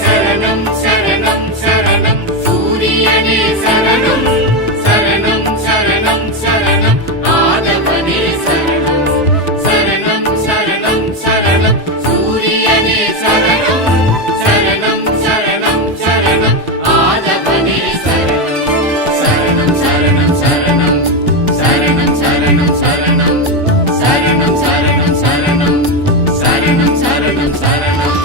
சரணம் சரணம் சரணம் சூரியனே சரணம் சரணம் சரணம் சரணம் ஆதவனே சரணம் சரணம் சரணம் சரணம் சூரியனே சரணம் சரணம் சரணம் சரணம் ஆதவனே சரணம் சரணம் சரணம் சரணம் சரணம் சரணம் சரணம் சரணம் சரணம் சரணம் சரணம் சரணம் சரணம்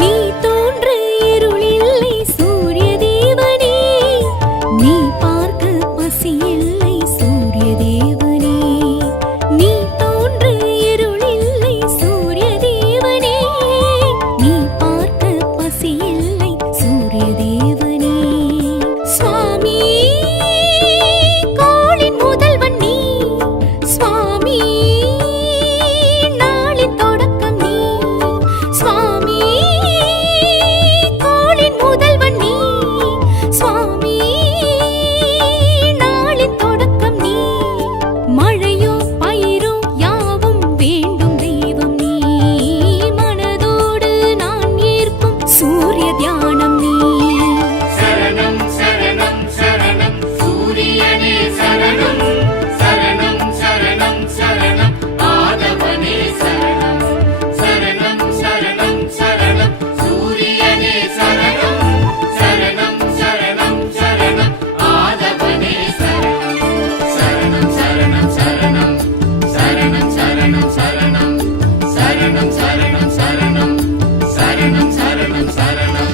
நீ தோன்ற இருளில்லை சூரிய தேவனே, நீ பார்க்க பசியில்லை சூரிய தேவனே. நீ தோன்ற இருளில்லை சூரிய தேவனே, நீ பார்க்க பசியில்லை சூரிய தேவனே. சுவாமி கோளின் முதல்வன் நீ, சுவாமி நாளின் தொடக்கம் நீ, சுவாமி கோளின் முதல்வன் நீ, சுவாமி நாளின் தொடக்கம் நீ. மழையோ பயிரோ யாவும் வேண்டும் தெய்வம் நீ, மனதோடு நான் ஏற்கும் சூரிய தியானம் நீ. சரணம் சரணம் சரணம் சூரியனே சரணம் சரணம் சரணம் சரணம் ஆதவனே சரணம் சரணம் சரணம் சரணம் சூரியனே சரணம் சரணம் சரணம் சரணம் ஆதவனே சரணம் சரணம் சரணம் சரணம் சரணம் சரணம் சரணம் சரணம் சரணம் சரணம் சரணம் சரணம் சரணம்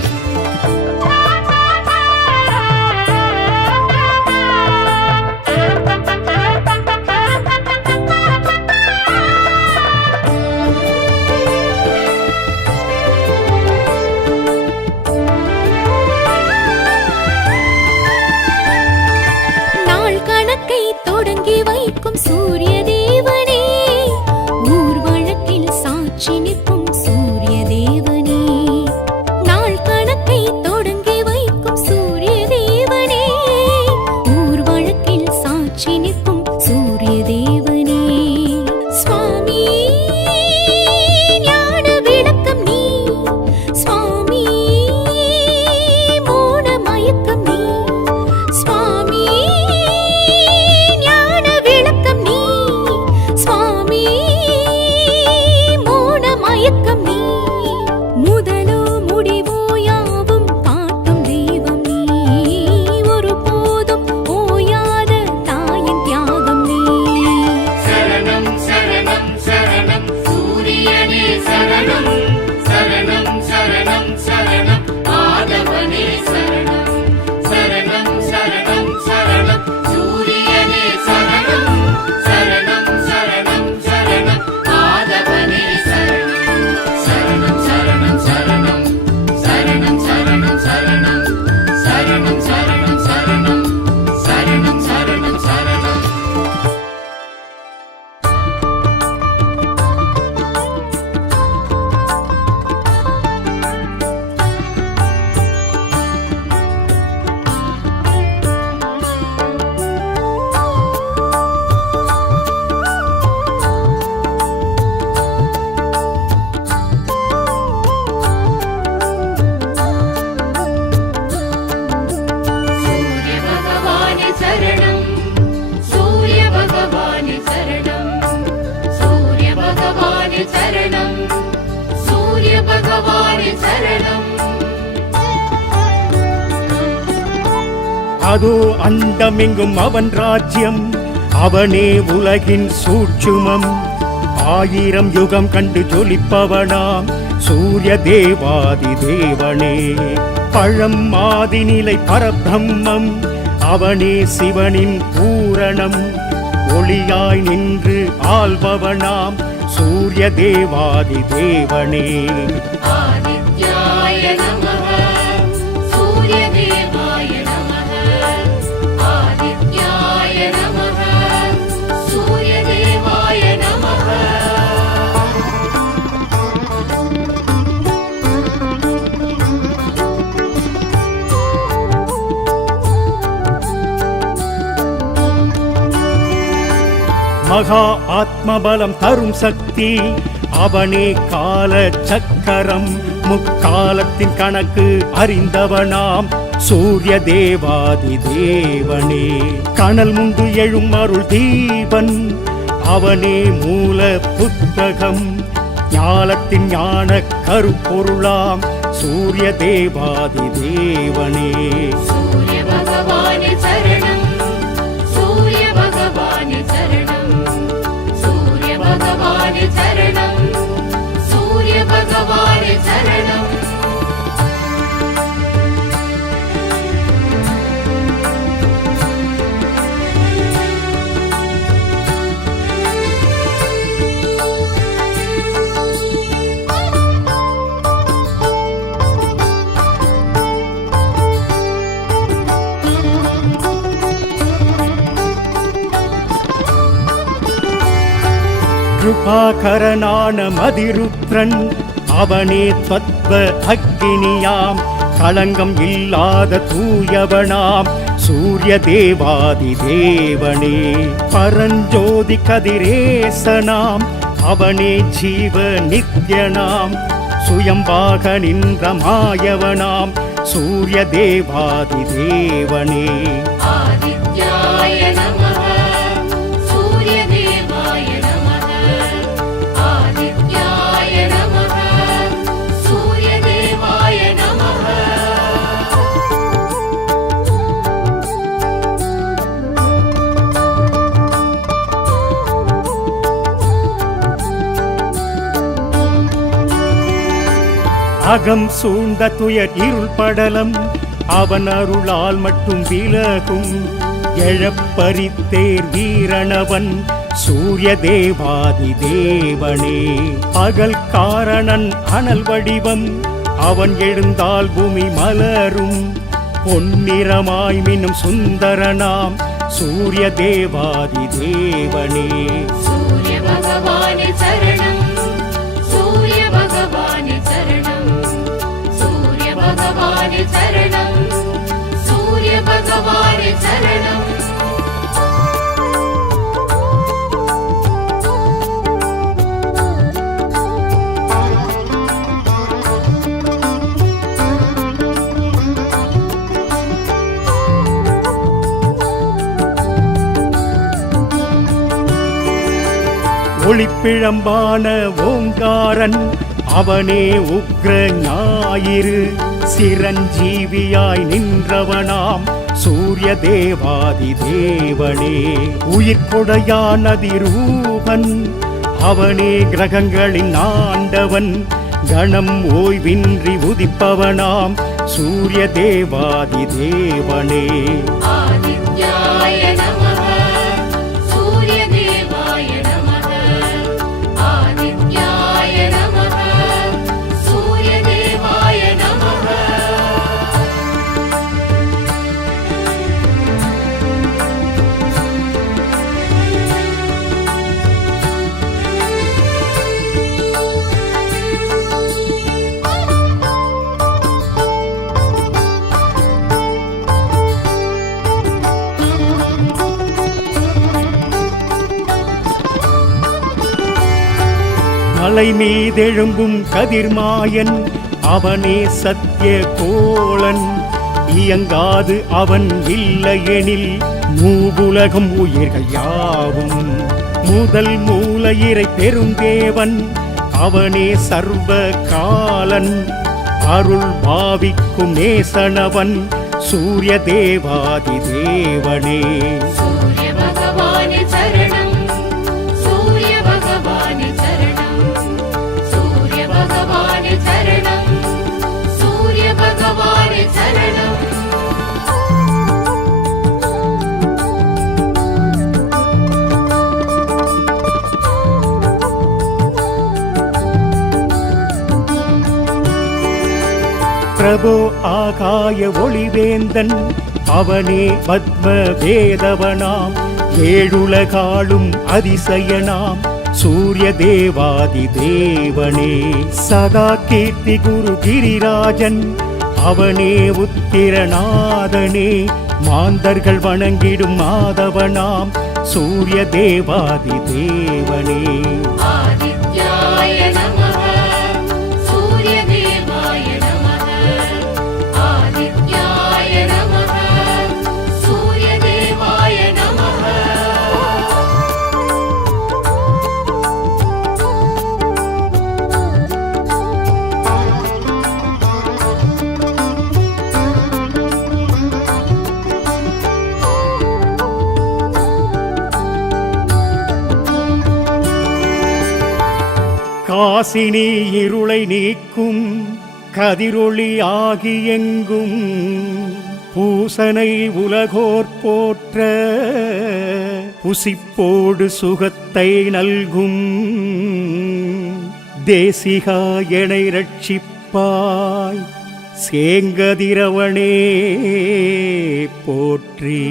நாள் கணக்கை தொடங்கி வைக்கும் சூரிய தேவனே, ஊர் வழக்கில் சாட்சி நிற்கும் சூரிய தேவனே. நாள் கணக்கை தொடங்கி வைக்கும் சூரிய தேவனே, ஊர் வழக்கில் சாட்சி நிற்கும் சூரிய தேவனே. சுவாமி ஞான விளக்கம் நீ, சுவாமி மோன மயக்கம் நீ, சுவாமி ஞான விளக்கம் நீ, சுவாமி மோன மயக்கம் நீ. முதலோ முடிவோ யாவும் காட்டும் தெய்வம் நீ, ஒருபோதும் ஓயாத தாயின் தியாகம் நீ. சரணம் சரணம் சரணம் சூரியனே சரணம் சரணம் சரணம் சரணம் ஆதவனே சரணம் சரணம் சரணம் சரணம் சூரியனே சரணம் சரணம் சரணம் சரணம் ஆதவனே சரணம் சரணம் சரணம் சரணம் சரணம் சரணம் சரணம் சரணம் சரணம் சரணம் சரணம் சரணம் சரணம் சூரிய பகவானே சரணம் சூரிய பகவானே சரணம் சூரிய பகவானே சரணம் சூரிய பகவானே சரணம் அதோ அண்டமெங்கும் அவன் ராஜ்யம், அவனே உலகின் சூட்சுமம். 1000 யுகம் கண்டு ஜொலிப்பவனாம் சூரிய தேவாதி தேவனே. பழம் ஆதிநிலை பரபிரம்மம், அவனே சிவனின் பூரணம். ஒளியாய் நின்று ஆள்பவனாம் சூரிய தேவாதி தேவனே. ஆதித்யாய நமः சூரிய தேவாய நமः ஆதித்யாய நமः சூரிய தேவாய நமः மகா ஆத்மபலம் தரும் சக்தி அவனே கால சக்கரம் முக்காலத்தின் கணக்கு அறிந்தவனாம் சூரிய தேவாதி தேவனே கனல் முண்டு எழும் அருள் தீபன் அவனே மூல புத்தகம் ஞானத்தின் ஞான கருப்பொருளாம் சூரிய தேவாதி தேவனே சூரிய பகவானே சரணம் சூரிய பகவானே சரணம் சூரிய பகவானே சரணம் சூரிய பகவானே சரணம் கிருபாகரனான மதிருத்ரன் அவனே தத்வ அக்கினியாம் களங்கம் இல்லாத தூயவனாம் சூரிய தேவாதி தேவனே பரஞ்சோதி கதிரேசனாம் அவனே ஜீவ நித்யனாம் சுயம்பாக நின்ற மாயவனாம் சூரிய தேவாதி தேவனே ஆதித்யாய நமः சூரிய தேவாய நமः ஆதித்யாய நமः சூரிய தேவாய நமः அகம் சூழ்ந்த துயர் இருள் படலம் அவன் அருளால் மட்டும் விலகும் எழப்பரித்தேர் வீரணவன் சூரிய தேவாதி தேவனே பகல் காரணன் அனல் வடிவம் அவன் எழுந்தால் பூமி மலரும் பொன்னிறமாய் மின்னும் சுந்தரனாம் சூரிய தேவாதி தேவனே சூரிய பகவானே சரணம் சூரிய பகவானே சரணம் சூரிய பகவானே சரணம் சூரிய பகவானே சரணம் ஒளிப்பிழம்பான ஓங்காரன் அவனே உக்ர ஞாயிறு சிரஞ்சீவியாய் நின்றவனாம் சூரிய தேவாதி தேவனே உயிர்கொடையான் அதிரூபன் அவனே கிரகங்களின் ஆண்டவன் கணம் ஓய்வின்றி உதிப்பவனாம் சூரிய தேவாதி தேவனே ஆதித்யாய நமः சூரிய தேவாய நமः ஆதித்யாய நமः சூரிய தேவாய நமः மலை மீதெழும்பும் கதிர்மாயன் அவனே சத்திய கோளன் இயங்காது அவன் இல்லையெனில் மூவுலகம் உயிர்கள் யாவும் முதல் மூலையிறை பெருந்தேவன் அவனே சர்வ காலன் அருள் பாவிக்கும் நேசனவன் சூரிய தேவாதி தேவனே சூரிய பகவானே சரணம் சூரிய பகவானே சரணம் சூரிய பகவானே சரணம் சூரிய பகவானே சரணம் பிரபோ ஆகாய ஒளிவேந்தன் அவனே பத்ம வேதவனாம் ஏழுலகாளும் அதிசயனாம் சூரிய தேவாதி தேவனே சதா கீர்த்தி குரு கிரிராஜன் அவனே உத்திரநாதனே மாந்தர்கள் வணங்கிடும் மாதவனாம் சூரிய தேவாதி தேவனே. ஆதித்யாய நமः சூரியதேவாய நமः ஆதித்யாய நமः சூரியதேவாய நமः. காசினி இருளை நீக்கும் கதிரொளி ஆகி எங்கும் பூசனை உலகோர் போற்ற புசிப்போடு சுகத்தை நல்கும் தேசிகா எனை ரட்சிப்பாய் சேங்கதிரவனே போற்றி.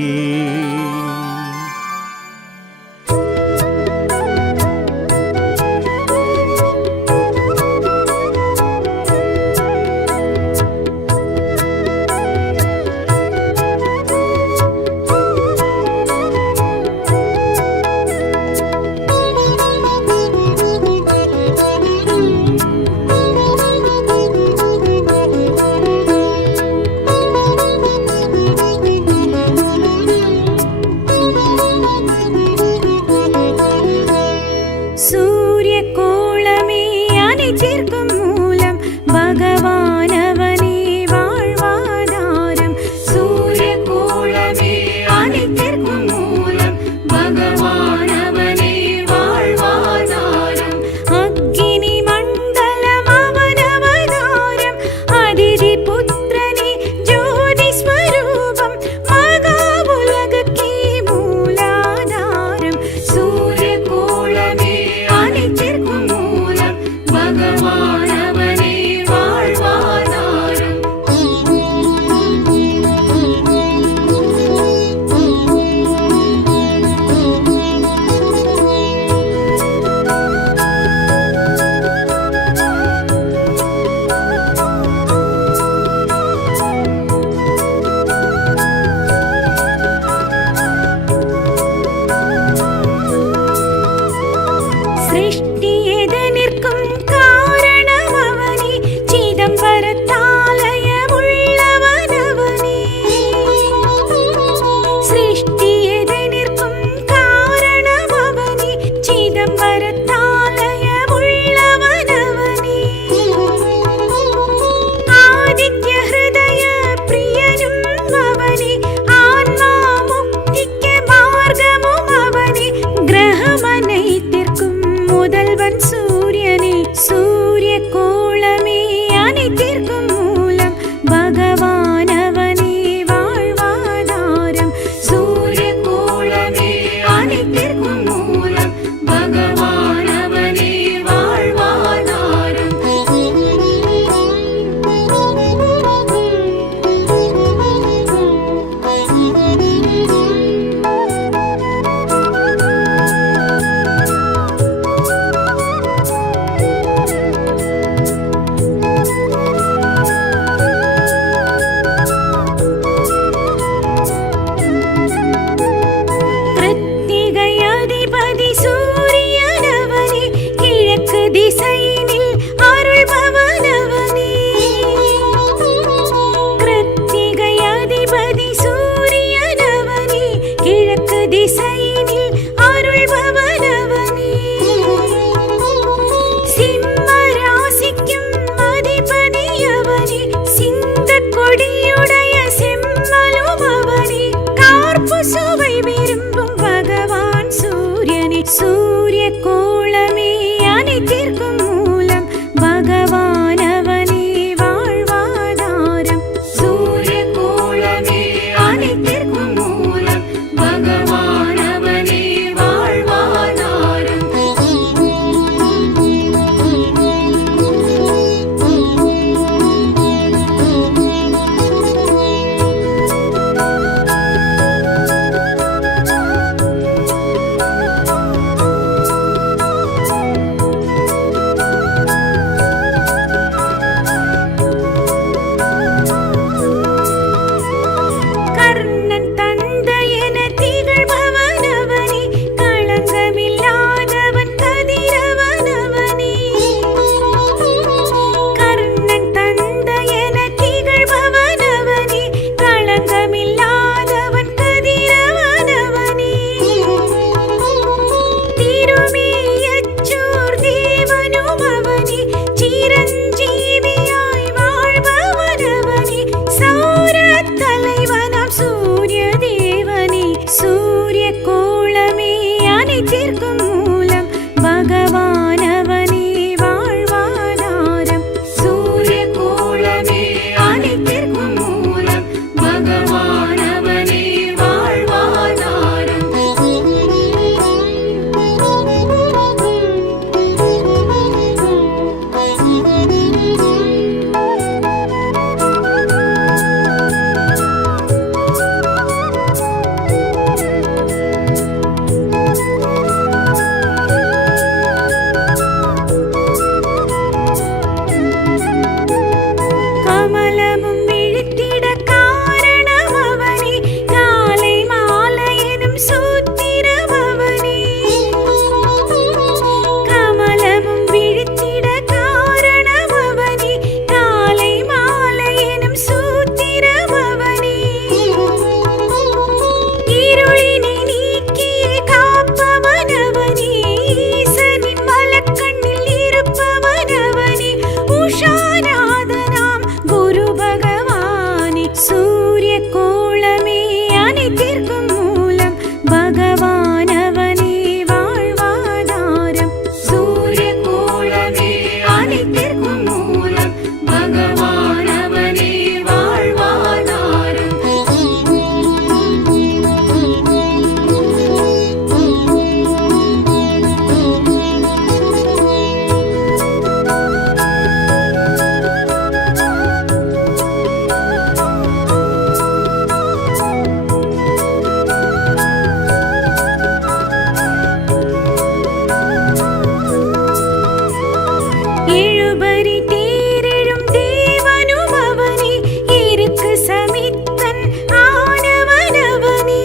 சூரியகோளமே அனைத்திற்கும் மூலம் பகவானவனே வாழ்வாதாரம். சூரியகோளமே அனைத்திற்கும் மூலம் பகவானவனே வாழ்வாதாரம். அக்கினி மண்டலம் அவனவதாரம் அதிதி புத்திரனே ஜோதி ஸ்வரூபம் மகா உலகுக்கே மூலாதாரம். சூரியகோளமே அனைத்திற்கும் மூலம் பகவானவனே வாழ்வாதாரம். சிருஷ்டி எதனிற்கும் காரணம் அவனே சிதம்பரத்தாலய உள்ளவனவனே. சிருஷ்டி எதனிற்கும் காரணம் அவனே சிதம்பரத்தாலய உள்ளவனவனே. ஆதித்ய ஹிருதய பிரியனும் அவனே ஆன்மா முக்திக்கு மார்க்கமும் அவனே. கிரகமனைத்திற்கும் முதல்வன் சூரியனே. சூரியகோளமே அனைத்திற்கும் மூலம் பகவானவனே வாழ்வாதாரம். சூரியகோளமே அனைத்திற்கும் மூலம் பகவானவனே வாழ்வாதாரம். எழுபரி தேரெழும் தேவனும் அவனே, இருக்கு சமித்தன் ஆனவனவனே.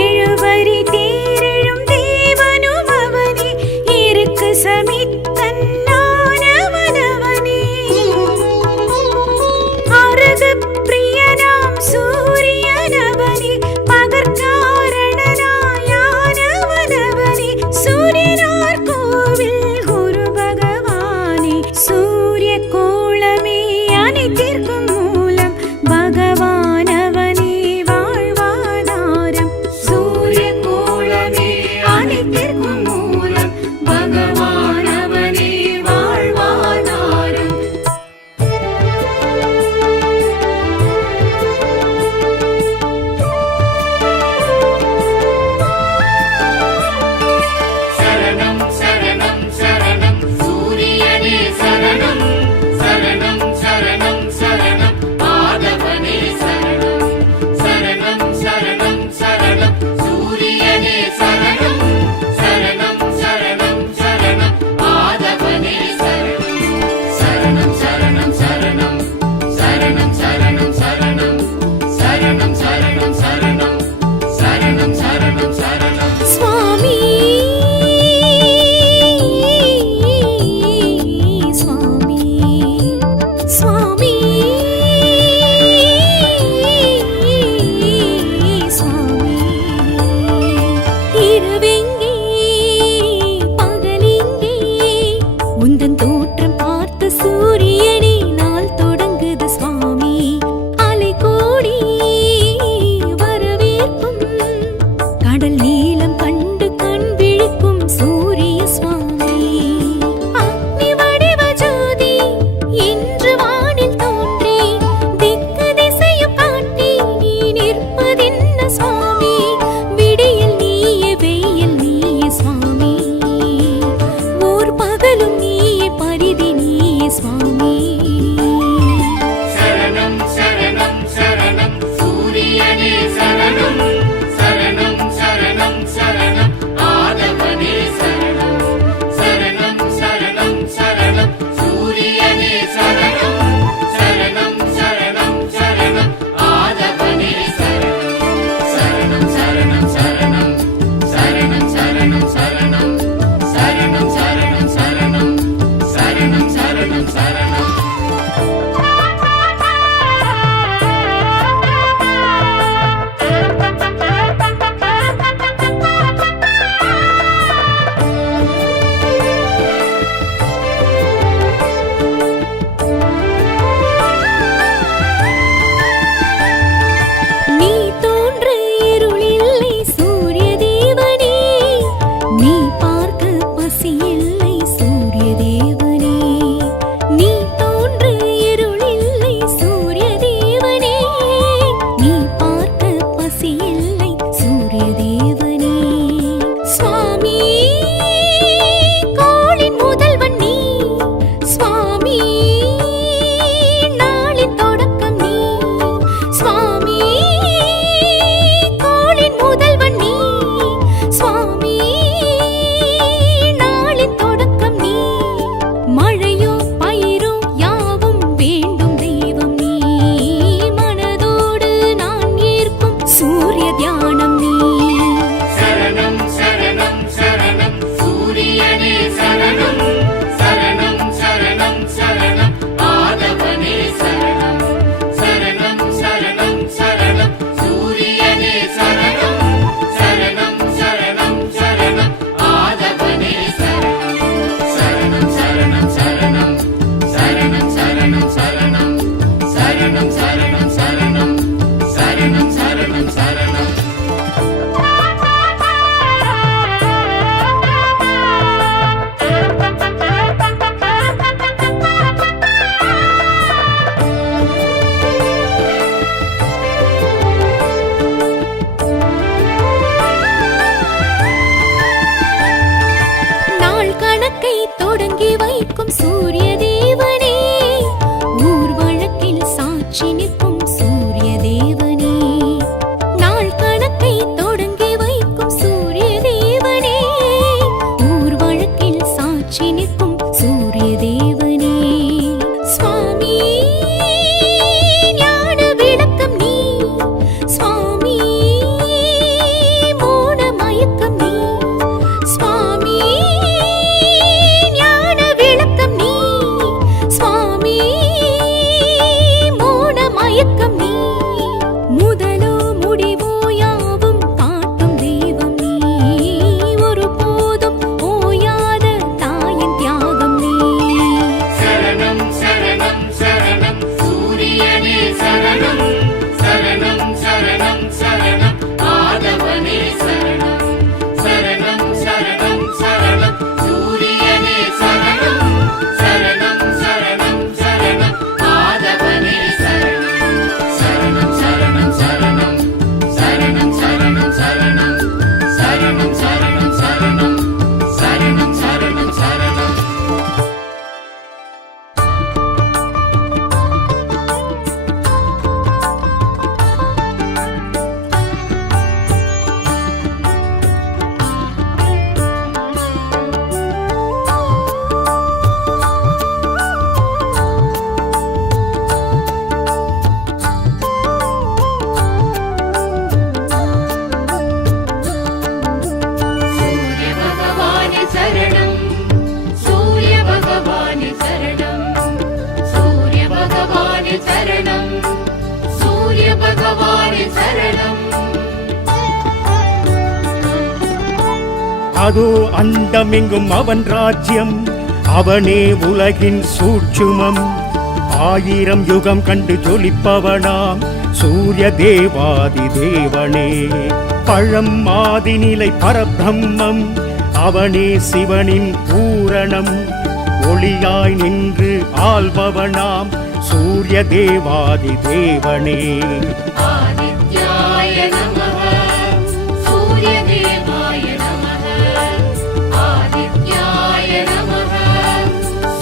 எழுபரி தேரெழும் தேவனும் அவனே, இருக்கு சமித்தன் ஆனவனவனே. அருகு பிரியனாம் சூரியனவனே, பகற்காரணனாயானவனவனே. சூரியனார் கோவில் குரு பகவானே, சூரிய கோளமே அனைத்திற்கும் மூலம் பகவானவனே வாழ்வாதாரம். சூரிய கோளமே அனைத்திற்கும் மூலம் பகவானவனே வாழ்வாதாரம். சரணம் சரணம் சரணம் சூரியனே சரணம், சரணம் சரணம் சரணம் ஆதவனே சரணம். சரணம் சரணம் சரணம் சூரியனே சரணம், சரணம் சரணம் சரணம் ஆதவனே சரணம். சரணம் சரணம் சரணம் சரணம் சரணம் சரணம் சரணம் சரணம் சரணம் சரணம் சரணம் சரணம். சுவாமி சுவாமி சுவாமி சுவாமி. இரவெங்கே பகலெங்கே, உந்தன் தோற்றம் பார்த்த சூரியனே நாள் தொடங்குது சுவாமி. அலை கோடி வரவேற்கும், கடல் நீளம் கண்டு கண் விழிக்கும் சூரிய சுவாமி. அக்னி வடிவ ஜோதி இன்று வானில் தோன்றி, திக்கு திசையும் காட்டி நீ நிற்பதென்ன சுவாமி. விடியல் நீயே வெயில் நீயே சுவாமி, ஓர் பகலும் நீயே பரிதி நீயே சுவாமி. சரணம் சரணம் சரணம் சூரியனே சரணம், சரணம் சரணம் சரணம் ஆதவனே சரணம். சரணம் சரணம் சரணம் சூரியனே சரணம், சரணம் சரணம் சரணம் ஆதவனே சரணம். சரணம் சரணம் சரணம் சரணம் சரணம் சரணம் சரணம் சரணம் சரணம் சரணம் சரணம் சரணம். நீ தோன்ற இருளில்லை சூரிய தேவனே, நீ பார்க்க பசியில்லை சூரிய தேவனே. நீ தோன்ற இருளில்லை சூரிய தேவனே, நீ பார்க்க பசியில்லை சூரிய தேவனே. சுவாமி கோளின் முதல்வன் நீ, சுவாமி நாளின் தொடக்கம் நீ. சுவாமி கோளின் முதல்வன் நீ, சுவாமி நாளின் தொடக்கம் நீ. மழையோ பயிரோ யாவும் வேண்டும் தெய்வம் நீ, மனதோடு நான் ஏற்கும் சூரிய தியானம் நீ. சரணம் சரணம் சரணம் சூரியனே சரணம், சரணம் சரணம் சரணம் ஆதவனே சரணம். சரணம் சரணம் சரணம் சூரியனே சரணம், சரணம் சரணம் சரணம் ஆதவனே சரணம். சரணம் சரணம் சரணம் சரணம் சரணம் சரணம் சரணம் சரணம் சரணம் சரணம் சரணம் சரணம். நாள் கணக்கை தொடங்கி வைக்கும் சூரிய தேவனே, ஊர் வழக்கில் சாட்சி நிற்கும் சூரிய தேவனே. நாள் கணக்கை தொடங்கி வைக்கும் சூரிய தேவனே, ஊர் வழக்கில் சாட்சி நிற்கும் அதோ அண்டமெங்கும் அவன் ராஜ்யம், அவனே உலகின் சூட்சுமம். 1000 யுகம் கண்டு ஜொலிப்பவனாம் சூரிய தேவாதி தேவனே. பழம் மாதிநிலை பரபிரம்மம், அவனே சிவனின் பூரணம். ஒளியாய் நின்று ஆள்பவனாம் சூரிய தேவாதி தேவனே. ஆதித்யாய நமः சூரியதேவாய நமः. ஆதித்யாய நமः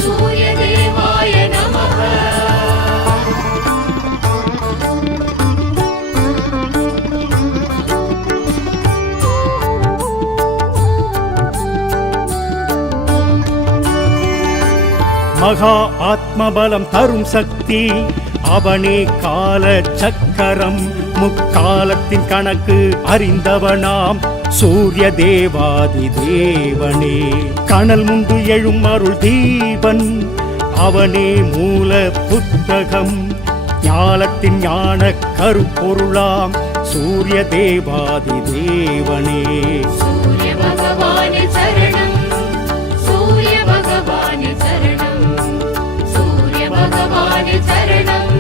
சூரியதேவாய நமः. மகா ஆத்மபலம் தரும் சக்தி, அவனே கால சக்கரம். முக்காலத்தின் கணக்கு அறிந்தவனாம் சூரிய தேவாதி தேவனே. கனல் முண்டு எழும் அருள் தீபன், அவனே மூல புத்தகம். ஞானத்தின் ஞான கருப்பொருளாம் சூரிய தேவாதி தேவனே. சூரிய பகவானே சரணம், சூரிய பகவானே சரணம், சூரிய பகவானே சரணம்,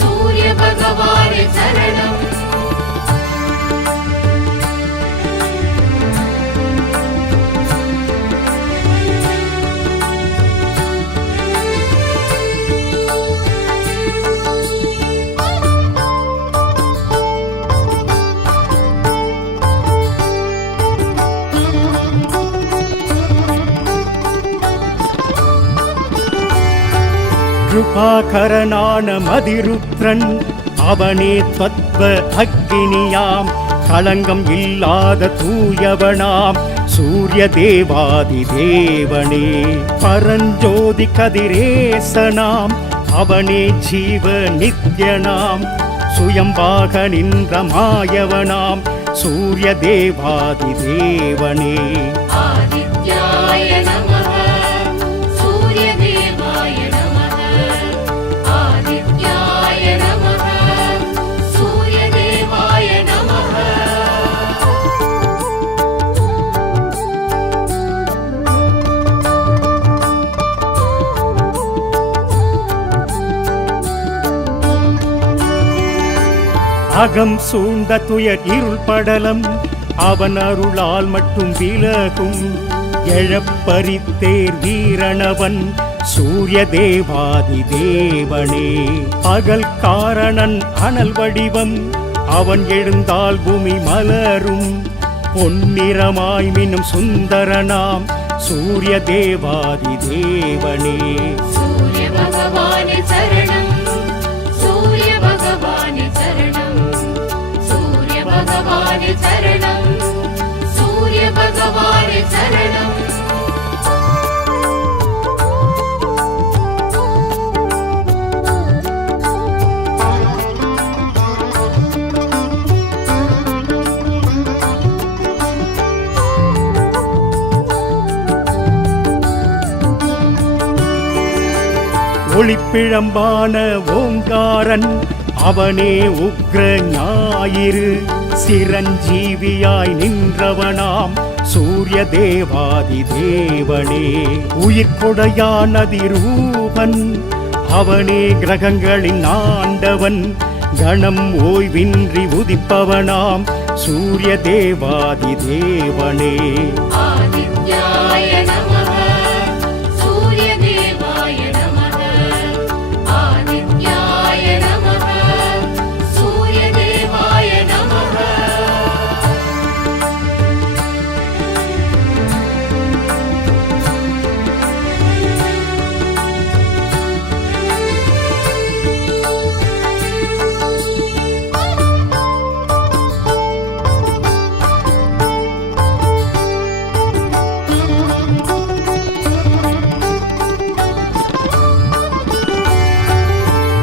சூரிய பகவானே சரணம். கிருபாகரனான மதிருத்ரன், அவனே தத்வ அக்னியாம். களங்கம் இல்லாத தூயவனாம் சூரிய தேவாதி தேவனே. பரஞ்சோதி கதிரேசனாம், அவனே ஜீவ நித்யனாம். சுயம்பாக நின்ற மாயவனாம் சூரிய தேவாதி தேவனே. ஆதித்யாய நமः சூரியதேவாய நமः. ஆதித்யாய நமः சூரியதேவாய நமः. அகம் சூழ்ந்த துயர் இருள் படலம், அவன் அருளால் மட்டும் விலகும். எழப்பரித்தேர் வீரணவன் சூரிய தேவாதி தேவனே. பகல் காரணன் அனல் வடிவம், அவன் எழுந்தால் பூமி மலரும். பொன்னிறமாய் மின்னும் சுந்தரனாம் சூரிய தேவாதி தேவனே. சூரிய பகவானே சரணம், சூரிய பகவானே சரணம், சூரிய பகவானே சரணம், சூரிய பகவானே சரணம். ஒளிப்பிழம்பான ஓங்காரன், அவனே உக்ர ஞாயிறு. சிரஞ்சீவியாய் நின்றவனாம் சூரிய தேவாதி தேவனே. உயிர்கொடையான் அதிரூபன், அவனே கிரகங்களின் ஆண்டவன். கணம் ஓய்வின்றி உதிப்பவனாம் சூரிய தேவாதி தேவனே. ஆதித்யாய நமः சூரியதேவாய நமः. ஆதித்யாய நமः சூரியதேவாய நமः.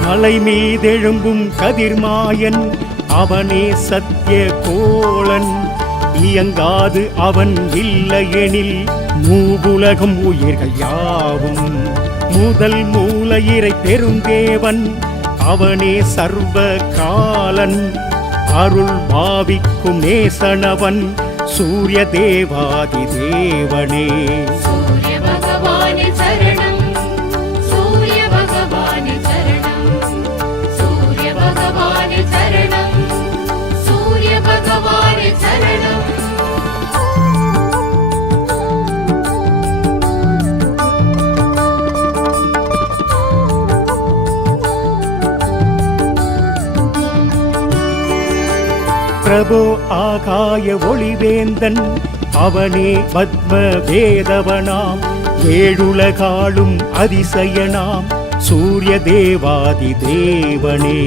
மலை மீதெழும்பும் கதிர்மாயன், அவனே சத்திய கோளன். இயங்காது அவன் இல்லையெனில் மூவுலகும் உயிர்கள் யாவும். முதல் மூலையிறை பெருந்தேவன், அவனே சர்வ காலன். அருள் பாவிக்கும் நேசனவன் சூரிய தேவாதி தேவனே. சூரிய பகவானே சரணம், சூரிய பகவானே சரணம், சூரிய பகவானே சரணம், சூரிய பகவானே சரணம். பிரபோ ஆகாய ஒளிவேந்தன் அவனே பத்ம வேதவனாம், ஏழுலகாளும் அதிசயனாம் சூரிய தேவாதி தேவனே.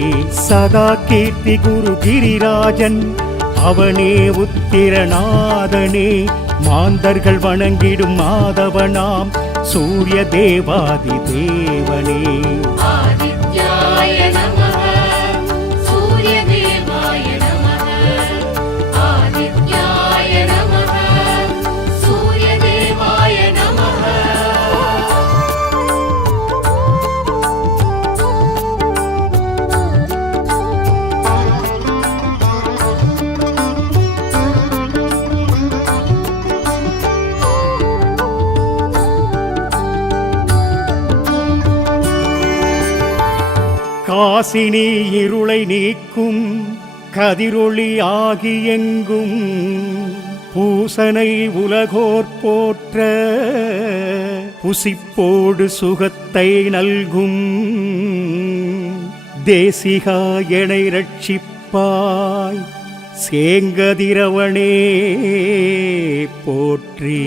சதா கீர்த்தி குரு கிரிராஜன் அவனே உத்திரநாதனே, மாந்தர்கள் வணங்கிடும் மாதவனாம் சூரிய தேவாதி தேவனே. ஆதித்யாய நமः, சூரிய தேவாய நமः, ஆதித்யாய நமः, சூரிய தேவாய நமः. காசினி இருளை நீக்கும் கதிரொளி ஆகியெங்கும் பூசனை உலகோர் போற்ற புசிப்போடு சுகத்தை நல்கும் தேசிகா எனை ரட்சிப்பாய் சேங்கதிரவனே போற்றி.